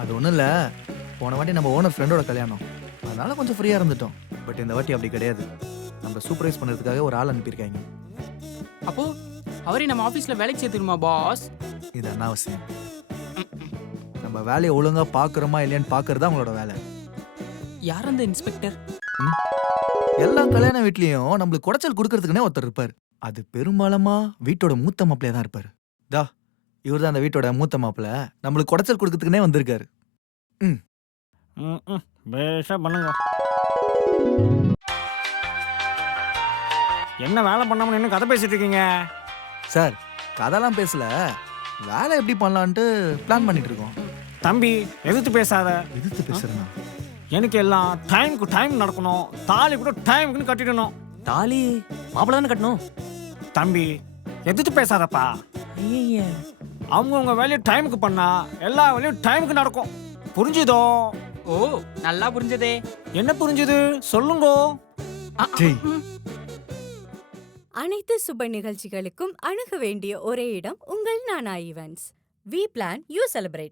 அது ஒண்ணும் இல்ல. போன வாட்டி நம்ம ஓனர் ஃப்ரெண்டோட கல்யாணம். அதனால கொஞ்சம் ஃப்ரீயா இருந்துட்டோம். பட் இந்த வாட்டி அப்படி கிடையாது. நம்ம சூப்பர்வைஸ் பண்றதுக்காக ஒரு ஆள் அனுப்பியிருக்காங்க. அப்போ அவரே நம்ம ஆபீஸ்ல வேலைக்கு சேர்த்துருமா பாஸ்? இது அனாவசியம். நம்ம வேலையை ஒழுங்கா பாக்குறோமா இல்லையான்னு பாக்குறது தான் அவங்களோட வேலை. யார் அந்த இன்ஸ்பெக்டர்? எல்லா கல்யாண வீட்லயும் நம்மளுக்கு குடைச்சல் கொடுக்கறதுக்குனே ஒருத்தர் இருப்பார். அது பெரும்பாலமா வீட்டோட மூத்த மாப்பிள்ளையா தான் இருப்பாரு. தா இவர் தான் அந்த வீட்டோட மூத்த மாப்பிள்ளை. நம்மளுக்கு குடைச்சல் கொடுக்கறதுக்குனே வந்திருக்காரு. ம். பேஷா பண்ணுங்க. என்ன வேலை பண்ணாம என்ன கதை பேசிட்டு இருக்கீங்க? சார் கதெல்லாம் பேசல. வேலை எப்படி பண்ணலான்ட்டு பிளான் பண்ணிட்டு இருக்கோம். தம்பி எதிர்த்து பேசாத. எதிர்த்து பேசுறேன்னா எனக்கு எல்லாம் டைமுக்கு டைம் நடக்கணும். தாலி கூட டைமுக்குன்னு கட்டிடணும். தாலி மாப்பிள்ள தானே கட்டணும். தம்பி எதிர்த்து பேசாதப்பா. ஐய அவங்கவுங்க வேலையை டைமுக்கு பண்ணா எல்லா வேலையும் டைமுக்கு நடக்கும். புரிஞ்சுதோ? ஓ, நல்லா புரிஞ்சதே. என்ன புரிஞ்சுது சொல்லுங்கோ. ஜெய். அனைத்து சுப நிகழ்ச்சிகளுக்கும் அணுக வேண்டிய ஒரே இடம் உங்கள் நானா events. We plan, you celebrate.